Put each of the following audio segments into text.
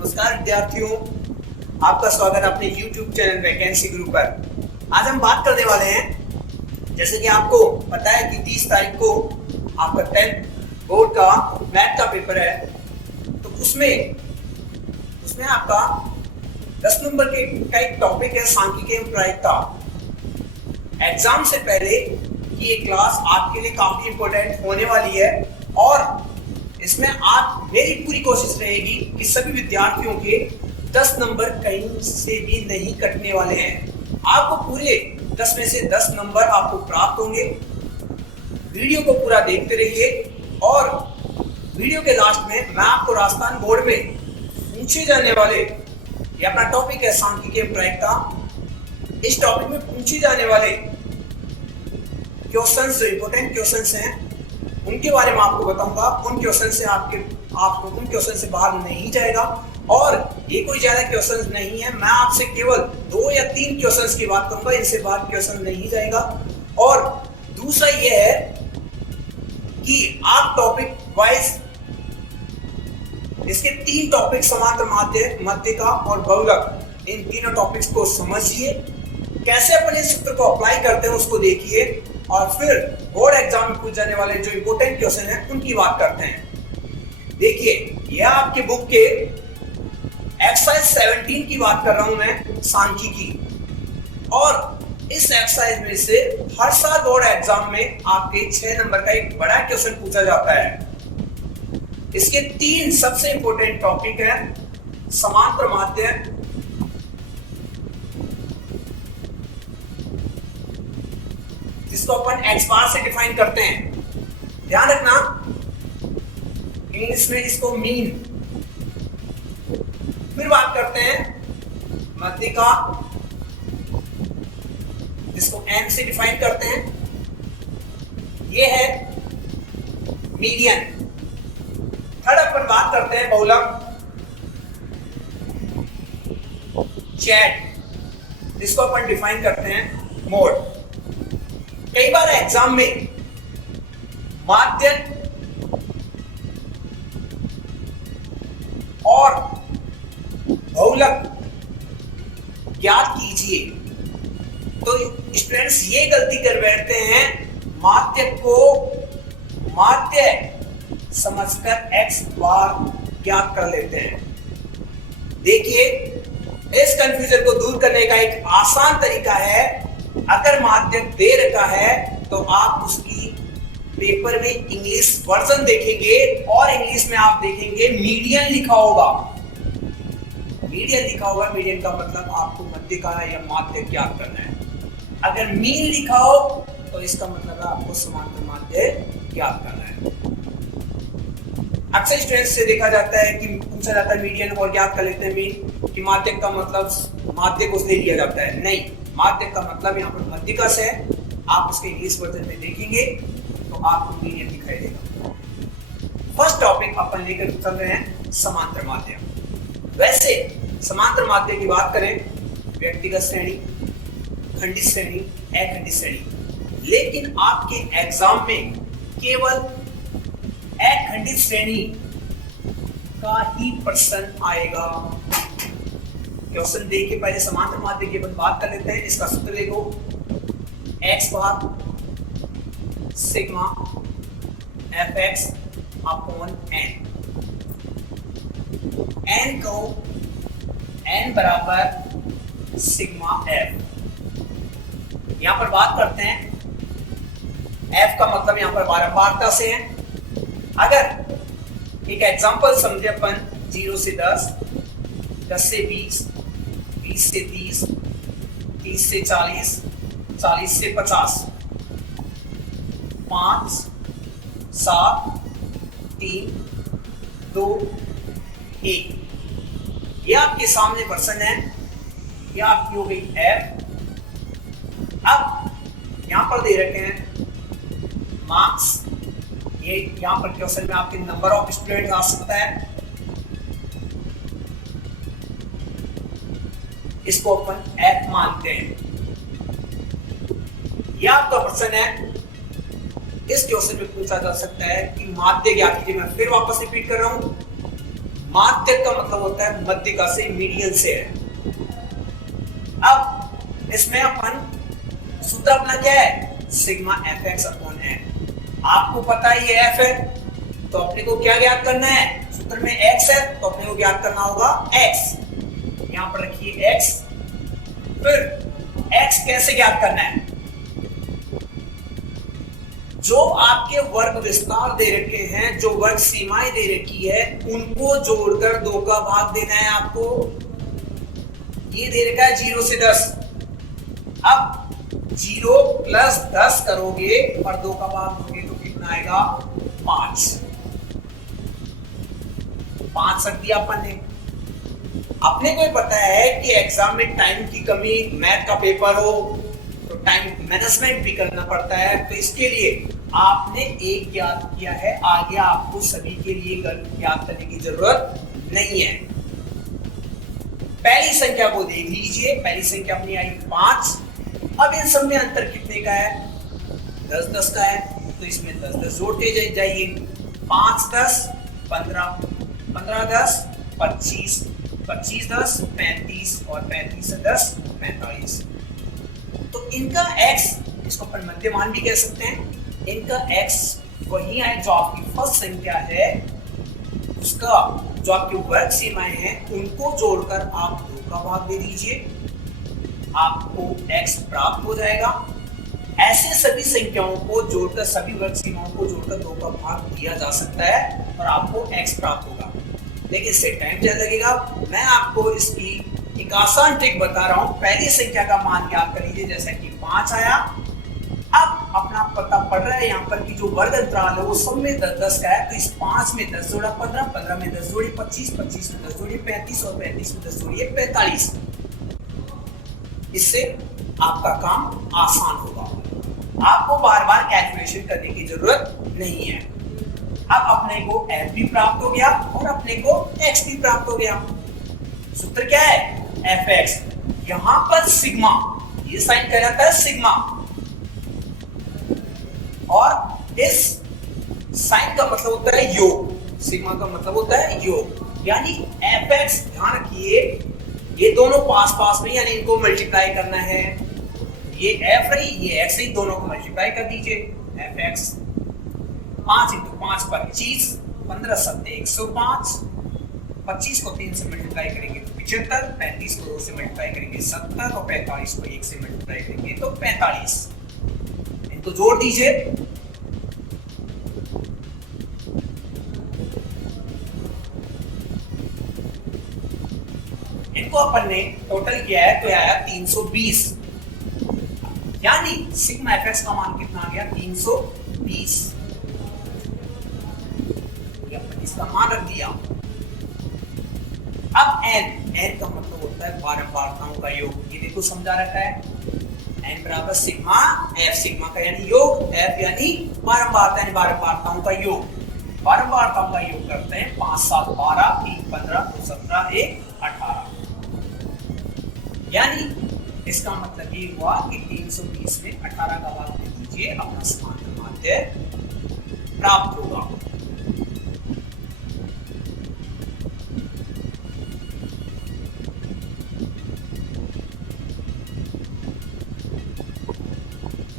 नमस्कार विद्यार्थियों, आपका स्वागत अपने YouTube चैनल वैकेंसी ग्रुप पर। आज हम बात करने वाले हैं, जैसे कि आपको पता है कि 30 तारीख को आपका 10th बोर्ड का मैथ का पेपर है, तो उसमें आपका 10 नंबर का एक टॉपिक है सांख्यिकी एवं प्रायिकता। एग्जाम से पहले ये क्लास आपके लिए काफी इंपॉर्टेंट होने वाली है और इसमें आप मेरी पूरी कोशिश रहेगी कि सभी विद्यार्थियों के 10 नंबर कहीं से भी नहीं कटने वाले हैं। आपको पूरे 10 में से 10 नंबर आपको प्राप्त होंगे। वीडियो को पूरा देखते रहिए और वीडियो के लास्ट में मैं आपको राजस्थान बोर्ड में पूछे जाने वाले, ये अपना टॉपिक है सांख्यिकी एवं प्रायिकता, इस टॉपिक में पूछे जाने वाले क्वेश्चंस, जो इंपॉर्टेंट क्वेश्चंस हैं उनके बारे में आपको बताऊंगा। उन क्वेश्चन से आपको उन क्वेश्चन से बाहर नहीं जाएगा और ये कोई ज्यादा क्वेश्चन नहीं है। मैं आपसे केवल 2 या 3 क्वेश्चन की बात करूंगा, इनसे बाहर क्वेश्चन नहीं जाएगा। और दूसरा ये है कि आप टॉपिक वाइज इसके 3 टॉपिक समांतर माध्य, मध्यिका और बहुलक, इन तीनों टॉपिक्स को समझिए। कैसे अपन इस सूत्र को अप्लाई करते हैं उसको देखिए और फिर बोर्ड एग्जाम में पूछे जाने वाले जो इंपॉर्टेंट क्वेश्चन हैं उनकी बात करते हैं। देखिए, यह आपके बुक के एक्सरसाइज 17 की बात कर रहा हूं मैं, सांख्यिकी। और इस एक्सरसाइज में से हर साल बोर्ड एग्जाम में आपके 6 नंबर का एक बड़ा क्वेश्चन पूछा जाता है। इसके 3 सबसे इंपॉर्टेंट टॉपिक है समांतर माध्य, जिसको अपन एक्स बार से डिफाइन करते हैं। ध्यान रखना, इंग्लिश में इसको मीन। फिर बात करते हैं मध्यिका, जिसको एम से डिफाइन करते हैं, ये है मीडियन। थर्ड अपन बात करते हैं बहुलक, जेड, जिसको अपन डिफाइन करते हैं मोड। कई बार एग्जाम में माध्य और बहुलक ज्ञात कीजिए, तो स्टूडेंट्स ये गलती कर बैठते हैं, माध्य समझकर एक्स बार ज्ञात कर लेते हैं। देखिए, इस कंफ्यूजन को दूर करने का एक आसान तरीका है, अगर माध्य दे रखा है तो आप उसकी पेपर में इंग्लिश वर्जन देखेंगे और इंग्लिश में आप देखेंगे मीडियन लिखा होगा। मीडियन का मतलब आपको मध्यिका या माध्य ज्ञात करना है। अगर मीन लिखा हो तो इसका मतलब है आपको समांतर माध्य ज्ञात करना है। अक्सर स्टूडेंट्स से देखा जाता है कि पूछा जाता है मीडियन और ज्ञात कर लेते हैं मीन, कि माध्य का मतलब माध्य को ले लिया जाता है। नहीं, माध्य का मतलब यहाँ पर मध्यिका से है। आप उसके इंग्लिश वर्जन में देखेंगे तो आपको मीडियन दिखाई देगा। फर्स्ट टॉपिक अपन लेकर चल रहे हैं समांतर माध्य। वैसे समांतर माध्य की बात करें, व्यक्तिगत श्रेणी, खंडित श्रेणी, अखंडित श्रेणी, लेकिन आपके एग्जाम में केवल अखंडित श्रेणी का ही प्रश्न आएगा। क्वेश्चन देख के पहले समांतर माध्य की अपन बात कर लेते हैं। इसका सूत्र देखो, x bar sigma fx upon n। n को n बराबर सिग्मा f। यहां पर बात करते हैं, f का मतलब यहां पर बारंबारता से है। अगर एक एग्जांपल समझे अपन, 0 से 10, 10 से 20, 20 से 30, 30 से 40, 40 से 50, 5, 7, 3, 2, 1, ये आपके सामने पर्सन है, ये आपकी हो गई एफ। अब यहां पर दे रखे हैं मार्क्स, ये यहां पर क्वेश्चन में आपके नंबर ऑफ स्टूडेंट आ सकता है, इसको अपन एफ मानते हैं। यह आपका प्रश्न है। इस क्वेश्चन में पूछा जा सकता है कि माध्य ज्ञात कीजिए। मैं फिर वापस रिपीट कर रहा हूं, माध्य का मतलब होता है मध्यिका से, मीडियन से है। अब इसमें अपन सूत्र अपना क्या है, sigma F X upon N. आपको पता है ये एफ है, तो अपने को क्या ज्ञात करना है, सूत्र में एक्स है तो अपने को ज्ञात करना होगा एक्स। यहां पर रखिए एक्स, फिर एक्स कैसे ज्ञात करना है, जो आपके वर्ग विस्तार दे रखे हैं, जो वर्ग सीमाएं दे रखी है, उनको जोड़कर 2 का भाग देना है आपको। ये दे रखा है 0 से 10। अब 0 प्लस 10 करोगे और 2 का भाग दोगे तो कितना आएगा, 5। 5 रख दिया अपन ने। अपने को पता है कि एग्जाम में टाइम की कमी, मैथ का पेपर हो तो टाइम मैनेजमेंट भी करना पड़ता है, तो इसके लिए आपने एक याद किया है, आगे आपको सभी के लिए याद करने की जरूरत नहीं है। पहली संख्या को देख लीजिए, पहली संख्या अपनी आई 5। अब इन सब में अंतर कितने का है, 10-10 का है, तो इसमें 10-10 जोड़ते जाइए। 5-10 15, 15-10 25, 25-10 35 और 35 से 10 45। तो इनका x, इसको अपन मध्यमान भी कह सकते हैं, इनका x वही है जो आपकी फर्स्ट संख्या है, उसका जो आपके वर्ग सीमाएं हैं उनको जोड़कर आप 2 का भाग दे दीजिए, आपको x प्राप्त हो जाएगा। ऐसे सभी संख्याओं को जोड़कर, सभी वर्ग सीमाओं को जोड़कर 2 का भाग दिया जा सकता है और आपको x प्राप्त होगा, लेकिन इससे टाइम ज्यादा लगेगा। मैं आपको इसकी एक आसान ट्रिक बता रहा हूं। पहली संख्या का मान याद कर लीजिए, जैसा कि 5 आया। अब अपना पता पड़ रहा है यहाँ पर कि जो वर्ग अंतराल है वो सब में 10-10 का है, तो इस 5 में 10 जोड़ा 15, 15 में 10 जोड़े 25, 25 में 10 जोड़े 35 और 35 में 10 जोड़े 45। इससे आपका काम आसान होगा, आपको बार बार कैलकुलेशन करने की जरूरत नहीं है। अब अपने को f भी प्राप्त हो गया और अपने को x भी प्राप्त हो गया। सूत्र क्या है, एफ एक्स। यहां पर सिग्मा, ये साइन कहलाता है सिग्मा, और इस साइन का मतलब होता है योग। सिग्मा का मतलब होता है योग, यानी एफ एक्स। ध्यान रखिए ये दोनों पास पास में, यानी इनको मल्टीप्लाई करना है। ये एफ रही, ये एक्स रही, दोनों को मल्टीप्लाई कर दीजिए। एफ एक्स 5 × 5 25, 15 7 105, 25 को 3 से मल्टीप्लाई करेंगे तो 75, 35 को 2 से मल्टीप्लाई करेंगे 70 और 45 को 1 से मल्टीप्लाई करेंगे तो 45। इनको जोड़ दीजिए। इनको अपन ने टोटल किया है तो आया 320, यानी सिग्मा एफ एक्स का मान कितना आ गया, 320। इसका मान रख दिया। अब n का मतलब होता है बारंबारताओं का योग। ये देखो समझा रखा है, n बराबर सिग्मा f, सिग्मा का यानी योग, f यानी बारंबारता, यानी बारंबारताओं का योग। बारंबारताओं का योग करते हैं, 5 7 12, 3 15, 2 17, 1 18। यानी इसका मतलब ये हुआ कि 320 में 18 का भाग दे दीजिए, अपना समांतर माध्य प्राप्त होगा।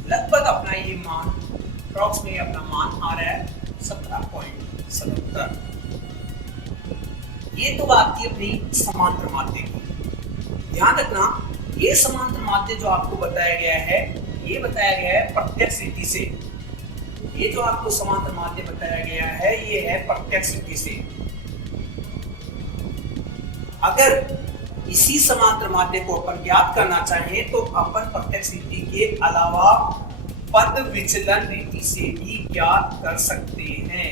लगभग अपना ये मान अप्रॉक्स में अपना मान आ रहा है 17.77। ये तो बात थी अपनी समांतर माध्य की। ध्यान रखना, ये समांतर माध्य जो आपको बताया गया है, ये बताया गया है प्रत्यक्ष रीति से। ये जो आपको समांतर माध्य बताया गया है, ये है प्रत्यक्ष रीति से। अगर इसी समांतर माध्य को अपन ज्ञात करना चाहें तो अपन प्रत्यक्ष रीति के अलावा पद विचलन रीति से भी ज्ञात कर सकते हैं,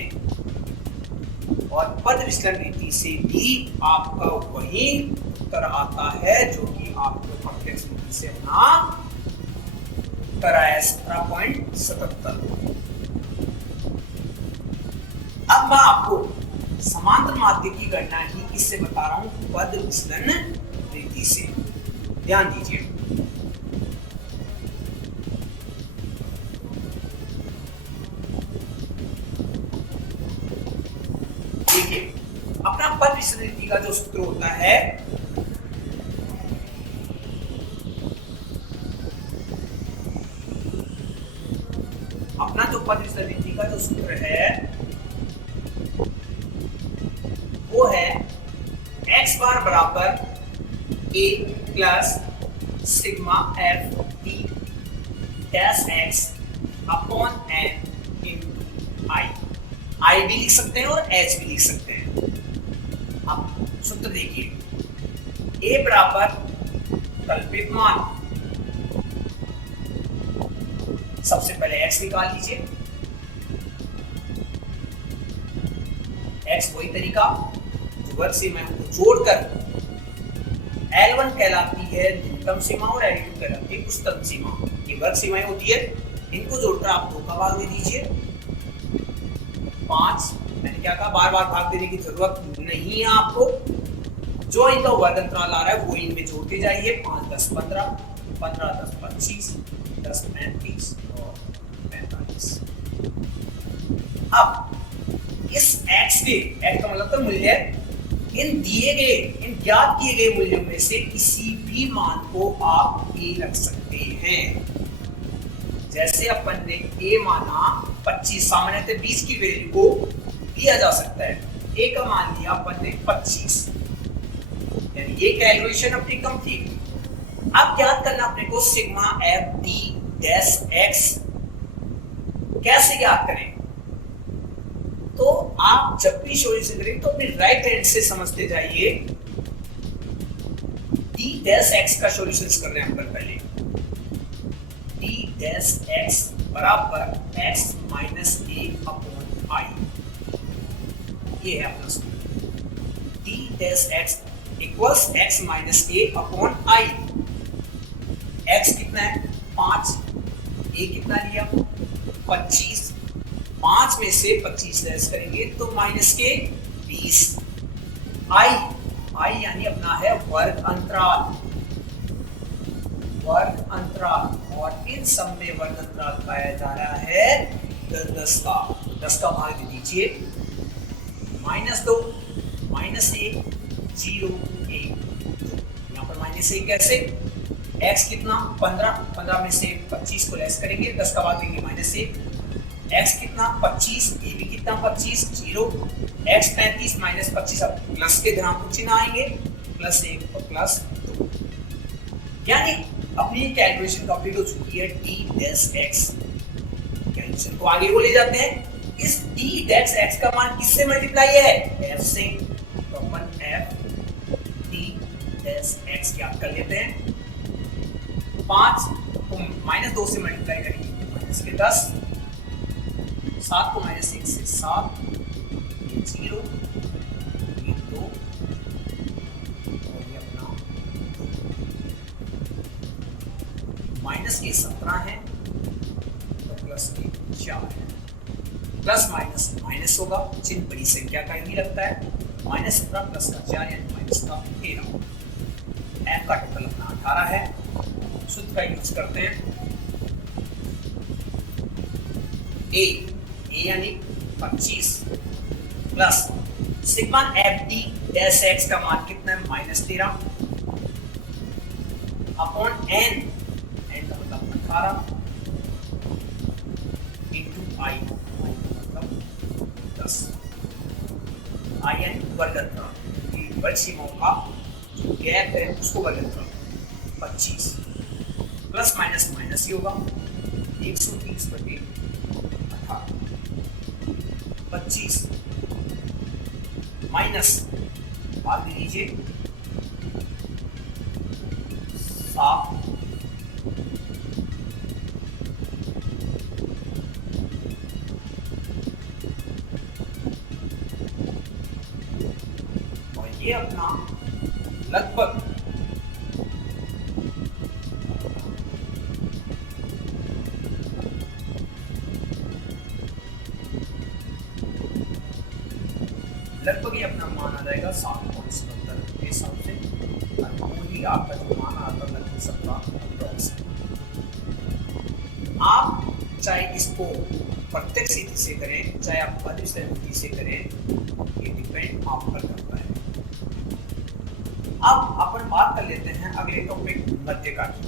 और पद विचलन रीति से भी आपका वही उत्तर आता है जो कि आपको प्रत्यक्ष रीति से अपना उत्तर आया 17.77। अब मैं आपको समांतर माध्य की गणना ही किससे बता रहा हूं, पद विचलन रीति से। ध्यान दीजिए, देखिए अपना पद विसरण रीति का जो सूत्र होता है अपना जो पद विसरण रीति का जो सूत्र है वो है x बार बराबर a plus sigma F D dash X upon N into I. I भी लिख सकते हैं और एच भी लिख सकते हैं। अब सूत्र देखिए, a बराबर कल्पित मान, सबसे पहले x निकाल लीजिए। x वही तरीका जो वर्ग सीमा को जोड़कर L1 कहलाती है न्यूनतम सीमा और L2 कहलाती है उच्चतम सीमा। ये वर्ग सीमाएं होती है, इनको जोड़कर आप 2 का भाग दे दीजिए। 5, मैंने क्या कहा, बार बार भाग देने की जरूरत नहीं है आपको। जो इनका वर्ग अंतराल आ रहा है वो इनमें जोड़ते जाइए। 5 10 15, 15 10 25, 10 35 और 45। अब इस x के, x का मतलब तो मूल्य, इन दिए गए, इन ज्ञात किए गए मूल्यों में से किसी भी मान को आप a रख सकते हैं। जैसे अपन ने a माना 25, सामान्यतः 20 की वैल्यू को लिया जा सकता है। a का मान लिया अपन ने 25, यानी ये कैलकुलेशन अपनी कंप्लीट। अब ज्ञात करना अपने को sigma F D dash x. कैसे ज्ञात करें? तो आप जब भी सॉल्यूशन करें तो अपने राइट हैंड से समझते जाइए। d डैश x का सॉल्यूशन कर रहे हैं हम पहले। d डैश x बराबर x minus a upon i, ये है अपना solution. d dash x equals x minus a upon i। x कितना है? 5, a कितना लिया? 25। 5 में से 25 लेस करेंगे तो माइनस के 20। आई यानी अपना है वर्ग अंतराल, और इन सब में वर्ग अंतराल पाया जा रहा है 10 का भाग दे दीजिए। -2, -1, 0, 1। यहाँ पर -1 कैसे? x कितना? 15 में से 25 को लेस करेंगे, 10 का भाग देंगे -1। x कितना? 25, a भी कितना? 25, 0, x 35 माइनस 25, अब प्लस के धनात्मक चिन्ह आएंगे, +1 और +2। यानी अपनी कैलकुलेशन कंप्लीट हो चुकी है। d डैश x कैलकुलेशन को आगे वो ले जाते हैं। इस d डैश x का मान किससे मल्टीप्लाई है? f से। तो अपन f d डैश x ज्ञात कर लेते हैं। 5 को -2 से मल्टीप्लाई करेंगे, -10, 7 को -1 से 7, ये 0, ये 2 और ये अपना माइनस के 17 है तो प्लस के 4 है। प्लस माइनस माइनस होगा, चिन्ह बड़ी संख्या का ही लगता है। -17 प्लस का 4 यानी माइनस का 13। f का टोटल अपना 18 है। सूत्र का यूज करते हैं। a यानी 25 plus sigma F D dash x का मान कितना है? -13 अपॉन n का मतलब 18 इंटू आई मतलब 10। आई यानी वर्ग अंतराल, वर्ग सीमाओं का जो गैप है उसको वर्ग अंतराल 25 प्लस माइनस माइनस ही होगा 130 बटे 25 माइनस भाग दे दीजिए 7। और ये अपना लगभग ये अपना मान आ जाएगा 7.77 के हिसाब से। और वही आपका जो मान आता है लगभग 17। आप चाहे इसको प्रत्यक्ष रीति से करें, चाहे आप अदृश्य रीति से करें, ये डिपेंड आप पर करता है। अब अपन बात कर लेते हैं अगले टॉपिक मध्यका की।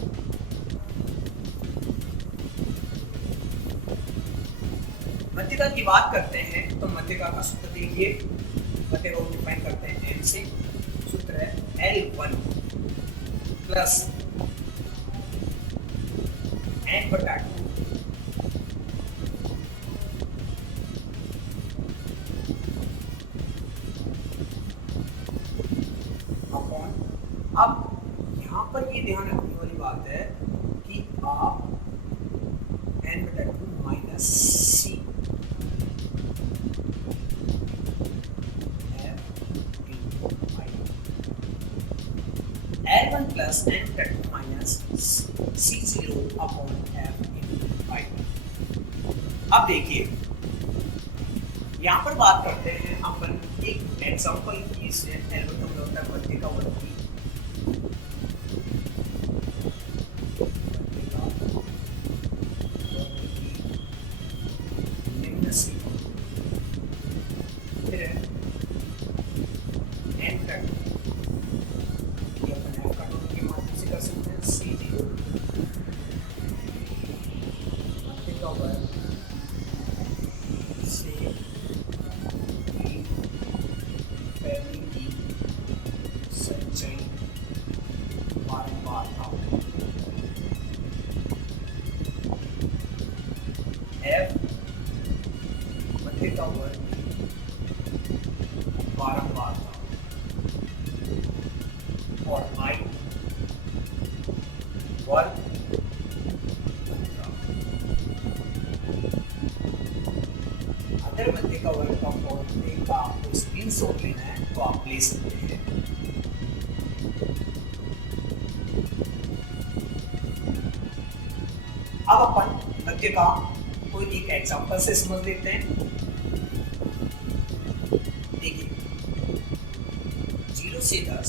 मध्यका की बात करते हैं तो मध्यका का सूत्र देखिए, मध्यका को डिफाइन करते हैं m से। सूत्र है L1 प्लस n/2 अपॉन, अब यहाँ पर ये ध्यान रखने वाली बात है कि आप n/2 minus c L1 plus n/2 minus C0 upon f in i। अब देखिए यहाँ पर बात करते हैं अपन एक एग्जांपल की से L1 का मतलब होता है मध्यका वर्ग की। निम्न से फिर n/2 बारंबारता और I वर्ग। अगर मध्यका वर्ग का फॉर्मूले का आपको स्क्रीनशॉट लेना है तो आप ले सकते हैं। अब अपन मध्यका को एक एग्जांपल से समझ लेते हैं। देखिए 0 से 10,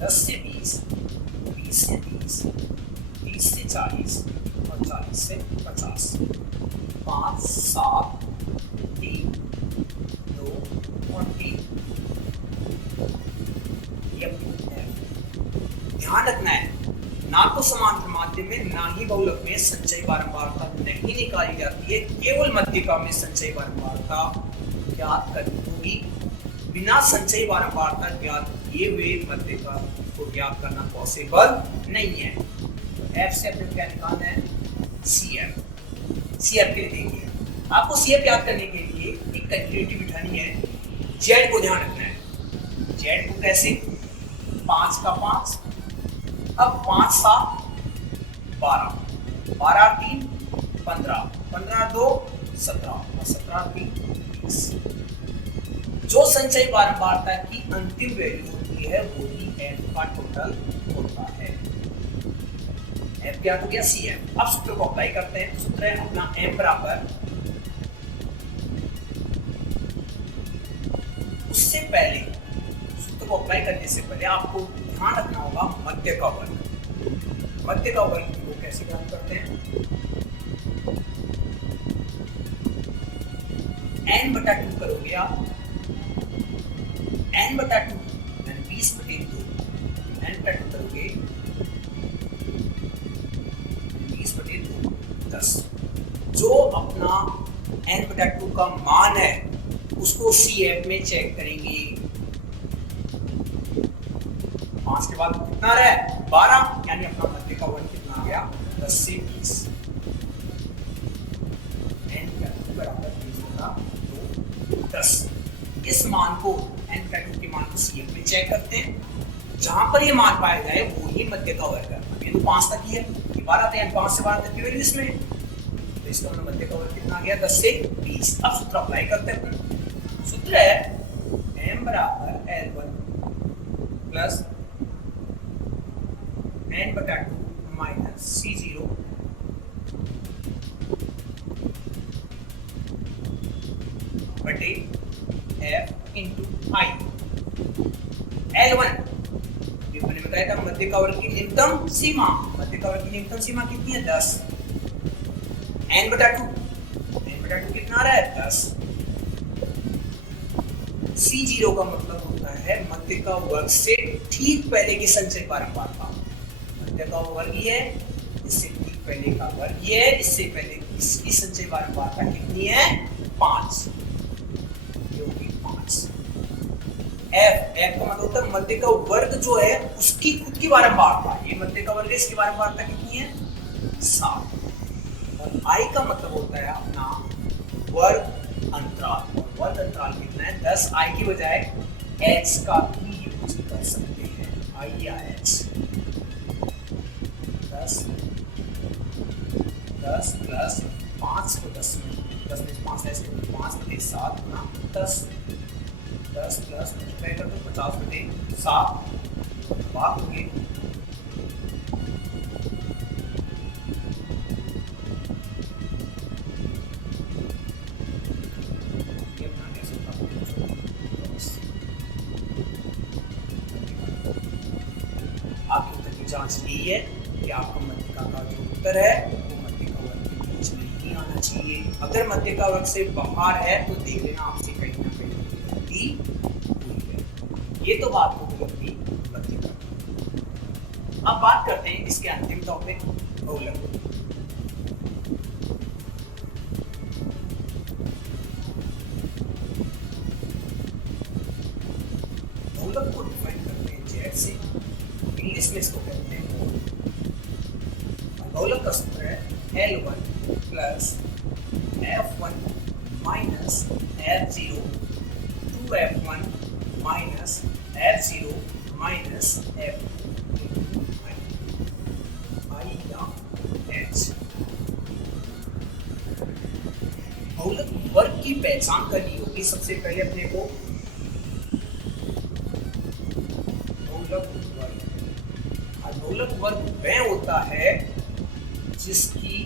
10 से 20, 20 से 30, 30 से 40 और 40 से 50, 5, 7, 3, 2 और 3। ध्यान रखना है ना तो समांतर माध्यम में ना ही बहुलक में संचयी बारंबारता नहीं निकाली जाती है, केवल मध्यका में संचयी बारंबारता ज्ञात करनी होगी। बिना संचयी बारंबारता ज्ञात किए हुए मध्यका को ज्ञात करना पॉसिबल नहीं है। तो f से अपने क्या निकालना है, CF। CF के लिए देखिए आपको CF याद करने के लिए एक कंटिन्यूटी बिठानी है। Z को ध्यान रखना है। Z को कैसे, 5 का 5, अब 5 7 12, 12 3 15, 15 2 17 और 17 3 20। जो संचयी बारंबारता की अंतिम वैल्यू होती है वो ही f का टोटल होता है। f क्या हो गया, CF। अब सूत्र को अप्लाई करते हैं। सूत्र है अपना m बराबर, उससे पहले सूत्र को अप्लाई करने से पहले आपको ध्यान रखना होगा मध्यका वर्ग। मध्यका वर्ग को कैसे ज्ञात करते हैं, n/2 करोगे आप, n/2 यानी 20/2, n/2 करोगे 20/2 10। जो अपना n/2 का मान है उसको CF में चेक करेंगे। 5 के बाद कितना रहा, 12, यानी अपना मध्यका वर्ग कितना आ गया, 10 से 20। n/2 बराबर 20/2 10। इस मान को n/2 के मान को CF में चेक करते हैं। जहां पर ये मान पाया जाए वो ही मध्यका वर्ग है। अब ये तो 5 तक ही है, ये 12 तक, यानी 5 से 12 तक की वैल्यू इसमें है, तो इसका मतलब मध्यका वर्ग कितना आ गया, 10 से 20। अब सूत्र अप्लाई करते हैं। सूत्र है m बराबर L1 plus n/2 minus C0 बटे f इंटू I। L1 ये मैंने बताया था मध्यका वर्ग की न्यूनतम सीमा। मध्यका वर्ग की न्यूनतम सीमा कितनी है, 10। n/2 कितना आ रहा है, 10। C0 का मतलब होता है मध्य का वर्ग से ठीक पहले की संचय बारंबारता। मध्य का वर्ग ये है, इससे ठीक पहले का वर्ग ये है, इससे पहले इसकी संचय बारंबारता कितनी है? 5, जो कि 5। f का मतलब होता है मध्य का वर्ग जो है उसकी खुद की बारंबारता। ये मध्य का वर्ग है, इसकी बारंबारता कितनी है? 7। और i का मतलब होता है अपना वर्ग अंतराल। वर्ग अंतराल कितना है? 10। i की बजाय h का भी यूज कर सकते हैं, i या h। 10 प्लस 5 को 10 में 5 ऐसे 5/7 गुना 10 प्लस मल्टीप्लाई कर दो 50/7 बात होगी। आपके उत्तर की जांच यही है कि आपका मध्यिका का जो उत्तर है वो मध्यिका वर्ग के बीच में ही आना चाहिए। अगर मध्यिका वर्ग से बाहर है तो देख लेना आपसे कहीं ना कहीं गलती हुई है। ये तो बात हो गई अपनी मध्यिका। अब बात करते हैं इसके अंतिम टॉपिक बहुलक। बहुलक को डिफाइन करते हैं जेड से, इंग्लिश में इसको कहते हैं बहुलक का सूत्र है L1 plus F1 minus F0 2F1 minus F0 minus F2 I या H। बहुलक वर्ग की पहचान करनी होगी। सबसे पहले अपने को बहुलक वर्ग वह होता है जिसकी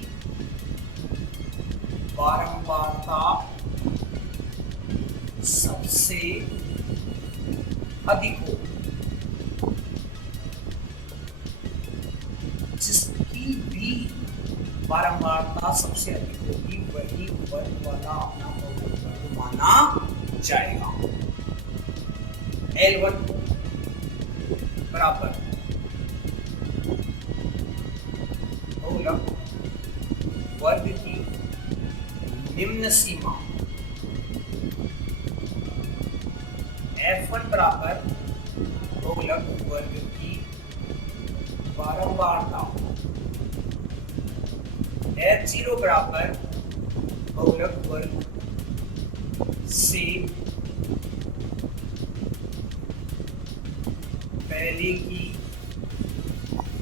बारंबारता सबसे अधिक हो। जिसकी भी बारंबारता सबसे अधिक होगी वही वर्ग वाला अपना बहुलक वर्ग माना जाएगा। L1 बराबर बहुलक वर्ग की निम्न सीमा F1 बराबर बहुलक वर्ग की बारंबारता, F0 बराबर बहुलक वर्ग से पहले की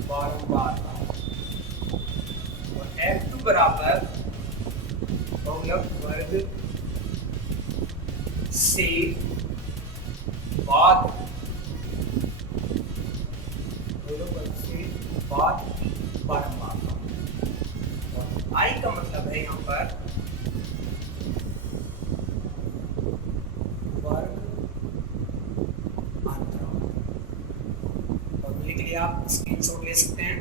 बारंबारता और F2 बराबर बहुलक वर्ग से बाद की बारंबारता। और I का मतलब है यहाँ पर वर्ग अंतराल। और के लिए आप स्क्रीनशॉट ले सकते हैं।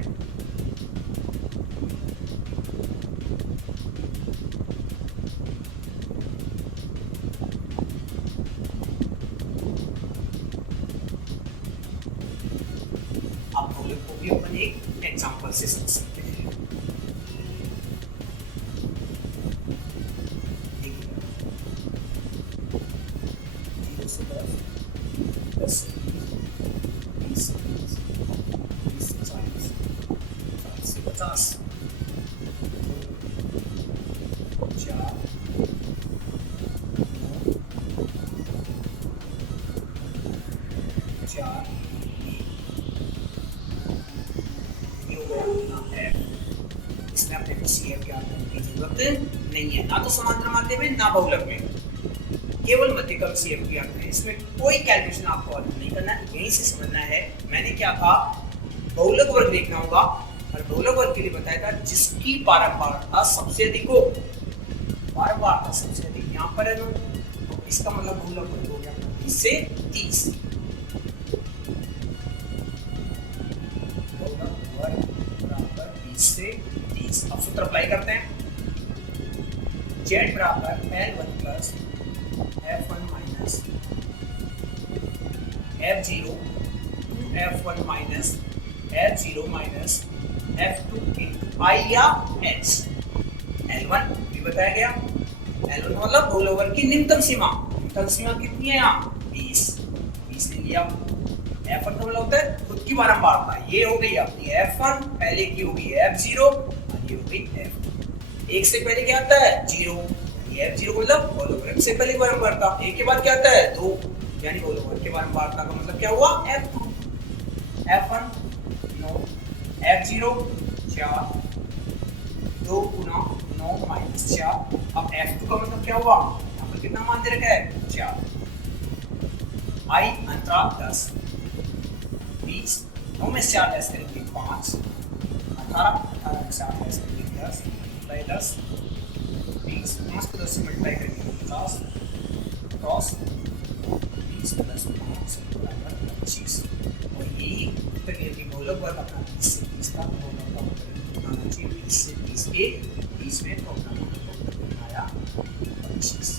आप बहुलक को भी अपन एक एग्जांपल से समझ सकते हैं। इसमें अपने को CF ज्ञात करने की जरूरत नहीं है, ना तो समांतर माध्य में ना बहुलक में। केवल मध्यिका में CF ज्ञात करें। इसमें कोई कैलकुलेशन आपको नहीं करना है, यहीं से समझना है। मैंने क्या कहा, बहुलक वर्ग देखना होगा और बहुलक वर्ग के लिए बताया था जिसकी बारंबारता सबसे अधिक हो। बारंबारता सबसे अधिक यहाँ पर है ना, तो इसका मतलब बहुलक वर्ग हो गया 20 से 30। से 30। अब सूत्र अप्लाई करते हैं। Z बराबर L1 plus F1 minus F0 F1 minus F0 minus F2 into I या H। L1 भी बताया गया, L1 मतलब रोल ओवर की न्यूनतम सीमा। न्यूनतम सीमा कितनी है यहाँ 20 ले लिया। F1 का मतलब होता है खुद की बारंबारता। ये हो गई अपनी F1, पहले की होगी F0 और ये हो गई F2। एक से पहले क्या आता है 0, ये F0 मतलब रोल ओवर से पहले बारंबारता। एक के बाद क्या आता है 2, यानी रोल ओवर के बारंबारता का मतलब क्या हुआ F2। F1 9, F0 4, 2 गुना 9 माइनस 4। अब F2 का मतलब क्या हुआ, यहाँ पर कितना मान दे रखा है 4। I अंतराल 10, 20, 9 में 4 लेस करेंगे 5, 18, 18 में 4 लेस करेंगे 10, बाई 10, 20, 5 को 10 से मल्टीप्लाई करेंगे 50, क्रॉस 20 प्लस 5 बराबर 25। और यही उत्तर ये कि गोलक वर्ग अपना 20 से 30 का गोलक का उत्तर आना चाहिए 20 से 30 के 20 में, तो अपना गोलक का उत्तर आया 25।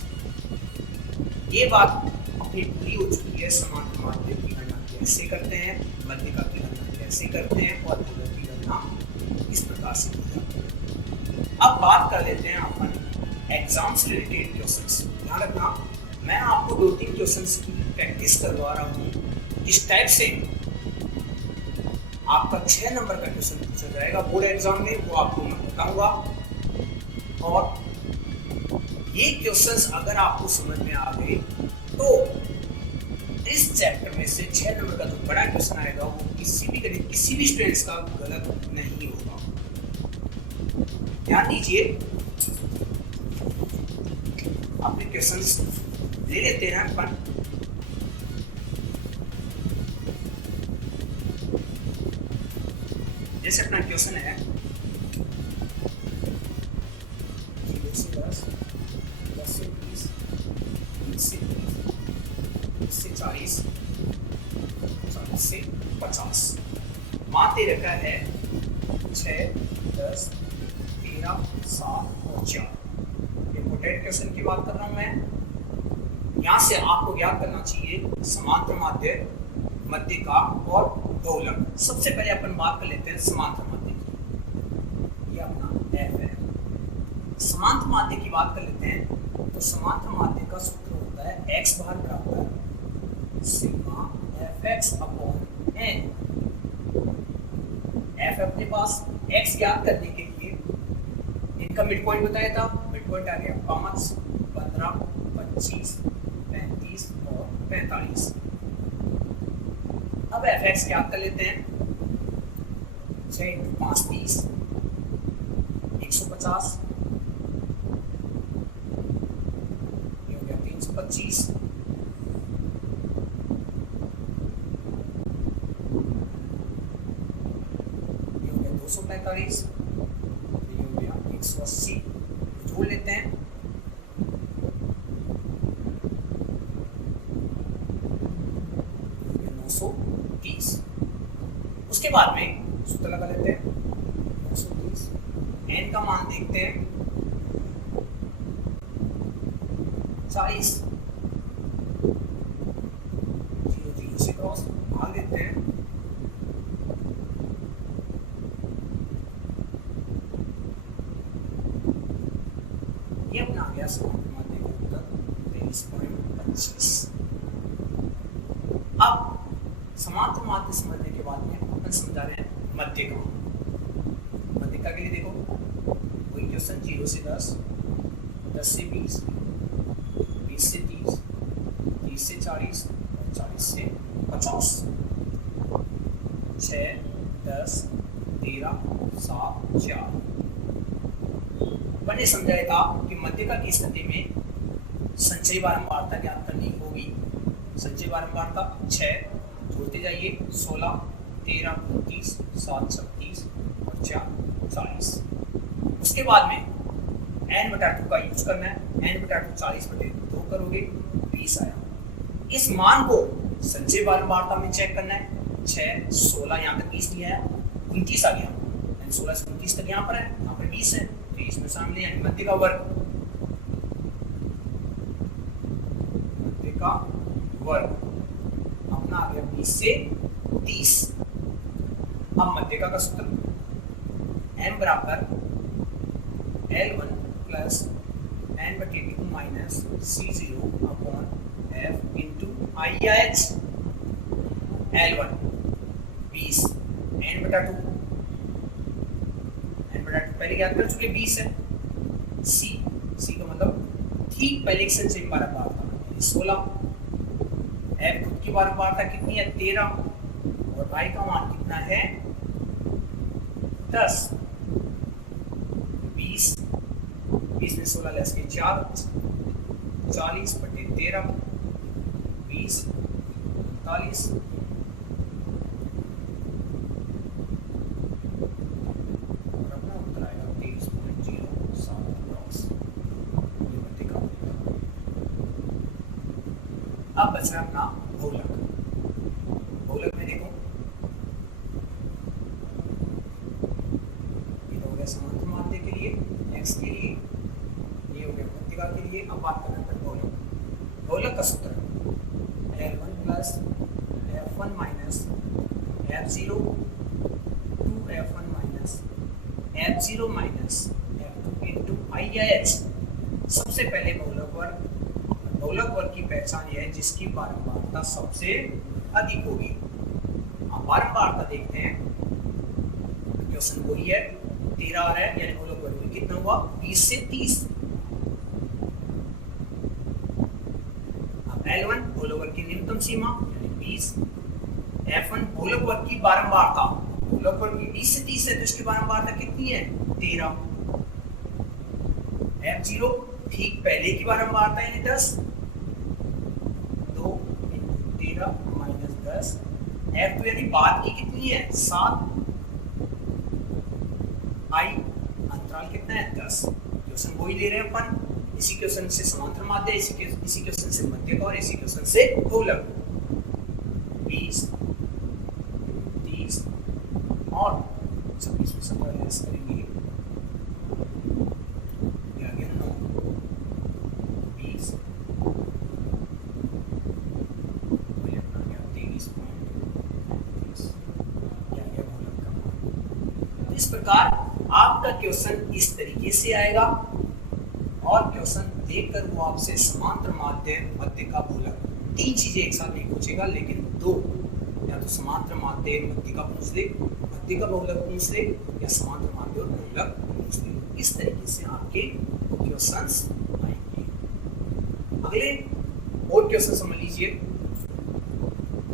ये बात अपनी पूरी हो चुकी है। समांतर माध्य की गणना कैसे करते हैं, मध्यिका की गणना कैसे करते हैं और गोलक की गणना इस प्रकार से की जाती है। अब बात कर लेते हैं अपन एग्जाम से रिलेटेड क्वेश्चंस। ध्यान रखना, मैं आपको 2-3 क्वेश्चंस की प्रैक्टिस करवा रहा हूँ। इस टाइप से आपका 6 नंबर का क्वेश्चन पूछा जाएगा बोर्ड एग्जाम में, वो आपको मैं बताऊंगा। और ये क्वेश्चंस अगर आपको समझ में आ गए तो इस चैप्टर में से 6 नंबर का जो बड़ा क्वेश्चन आएगा वो किसी भी स्टूडेंट्स का गलत नहीं होगा। ध्यान दीजिए, अपने क्वेश्चंस ले लेते हैं अपन। जैसे अपना क्वेश्चन है 0 से 10, 10 से 20, 20 से 30, 30 से 40, 40 से 50। मान दे रखा है 6, 10, 13, 7 और 4। इम्पोर्टेंट क्वेश्चन की बात कर रहा हूं मैं। यहाँ से आपको याद करना चाहिए समांतर माध्य, मध्यिका और गोलक। सबसे पहले अपन बात कर लेते हैं समांतर माध्य की। ये अपना F है। समांतर माध्य की बात कर लेते हैं तो समांतर माध्य का सूत्र होता है x बार बराबर sigma fx upon n। f अपने पास, x ज्ञात करने के लिए इनका मिड पॉइंट बताया था। मिड पॉइंट आ गया 5, 15, 25, 35 और 45। अब fx ज्ञात कर लेते हैं। 6 × 5 30, 150, ये हो गया 325, ये हो गया 245, ये हो गया 180। जोड़ लेते हैं। उसके बाद में सूत्र लगा लेते हैं 930। n का मान देखते हैं 40, 0 0 से क्रॉस भाग देते हैं। ये अपना आ गया समांतर माध्य का उत्तर 23.25। अब समांतर माध्य समझने के बाद में अपन समझा रहे हैं मध्यिका। मध्यिका के लिए देखो वही क्वेश्चन 0 से 10, 10 से 20, 20 से 30, 30 से 40 और 40 से 50। 6, 10, 13, 7, 4। मैंने समझाया था कि मध्यिका की स्थिति में संचयी बारंबारता ज्ञात करनी होगी। संचयी बारंबारता 6, जोड़ते जाइए 16, 13, 29, 7, 36 और 4, 40। उसके बाद में n/2 का यूज करना है। n/2 40/2 करोगे 20 आया। इस मान को संचयी बारंबारता में चेक करना है। 6, 16 यहाँ तक 20 दिया है, 29 आ गया। 16 से 29 तक यहाँ पर है, यहाँ पर 20 है, 20 में सामने यानी मध्य का वर्ग। मध्य का वर्ग अपना कितना आ गया 20 से 30। अब मध्यिका का सूत्र m बराबर L1 plus n/2 minus C0 upon f into IH। L1 20 n/2 पहले याद कर चुके 20 है। C का मतलब ठीक पहले एक्शन से बारंबार था 16। f खुद की बारंबारता कितनी है 13 और y का मान कितना है 10। 20 में 16 लेस के 4 40/13 20 40। अब बच रहा अपना बहुलक। बहुलक में देखो ये हो गया समांतर माध्य के लिए x के लिए, ये हो गया मध्यिका के लिए। अब बात करते हैं बहुलक। बहुलक का सूत्र L1 plus F1 minus F0 2F1 minus F0 minus F2 into IH। सबसे पहले बहुलक वर्ग की पहचान यह है जिसकी बारंबारता सबसे अधिक होगी। अब बारंबारता देखते हैं, क्वेश्चन वही है 13 आ रहा है, यानी बहुलक वर्ग में कितना हुआ 20 से 30। अब L1 बहुलक वर्ग की न्यूनतम सीमा यानी 20, F1 बहुलक वर्ग की बारंबारता, बहुलक वर्ग की 20 से 30 है तो इसकी बारंबारता कितनी है 13। F0 ठीक पहले की बारंबारता यानी 10, 2 × 13 माइनस 10। F2 यानी बाद की कितनी है 7। I अंतराल कितना है 10। क्वेश्चन वही दे रहे हैं अपन, इसी क्वेश्चन से समांतर माध्य, इसी क्वेश्चन से मध्यिका और इसी क्वेश्चन से बहुलक। 20 30 और 26 में 17 लेस करेंगे, ये आ गया 9 20 इस प्रकार आपका क्वेश्चन इस तरीके से आएगा और क्वेश्चन देखकर वो आपसे समांतर माध्य मध्यिका बहुलक 3 चीजें एक साथ नहीं पूछेगा, लेकिन 2 या तो समांतर माध्य मध्यिका पूछ दे, मध्यिका बहुलक पूछ दे, या समांतर माध्य और बहुलक पूछ दे। इस तरीके से आपके क्वेश्चंस आएंगे। अगले और क्वेश्चन समझ लीजिए,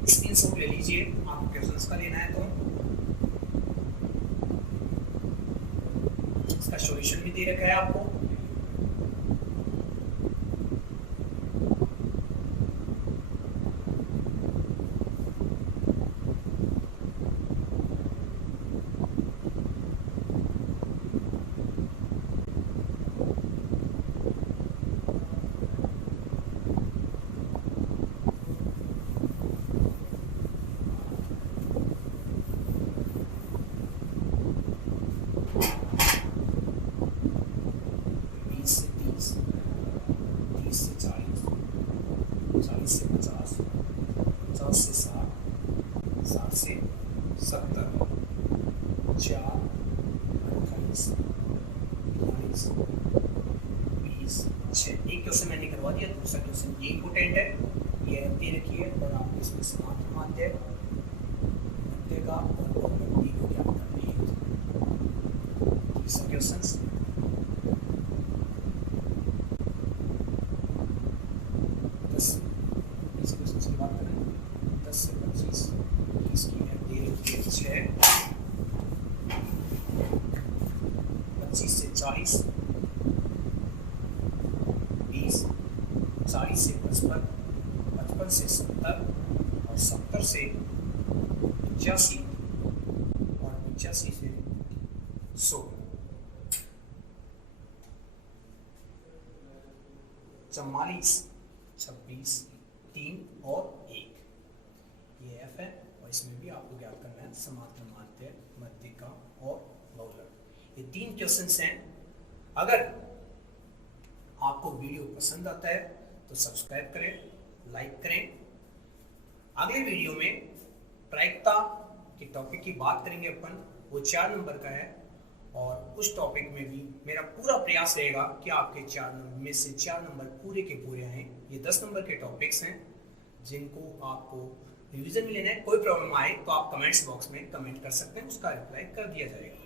स्क्रीनशॉट ले लीजिए, आपको क्वेश्चंस का लेना है तो इसका सॉल्यूशन भी दे रखा है आपको। एक क्वेश्चन मैंने करवा दिया, दूसरा क्वेश्चन ये इंपोर्टेंट है, ये दे रखिए और आपको इसमें समांतर माध्य मध्यिका और बहुलक को ज्ञात करनी है। तीसरा क्वेश्चन इस क्वेश्चन की बात करें 10 से 25 इसकी है दे रखी है 6 25 से 40 40 से 55 55 से 70 और 70 से 85 और 85 से 100। 44 26 3 और 1 ये F है और इसमें भी आपको ज्ञात करना है समांतर माध्य मध्यिका और बहुलक। ये 3 क्वेश्चंस हैं। अगर आपको वीडियो पसंद आता है तो सब्सक्राइब करें, लाइक करें अगले वीडियो में प्रायिकता के टॉपिक की बात करेंगे अपन, वो 4 नंबर का है। और उस टॉपिक में भी मेरा पूरा प्रयास रहेगा कि आपके 4 नंबर में से 4 नंबर पूरे के पूरे आए। ये 10 नंबर के टॉपिक्स हैं जिनको आपको रिवीजन में लेना है। कोई प्रॉब्लम आए तो आप कमेंट्स बॉक्स में कमेंट कर सकते हैं, उसका रिप्लाई कर दिया जाएगा।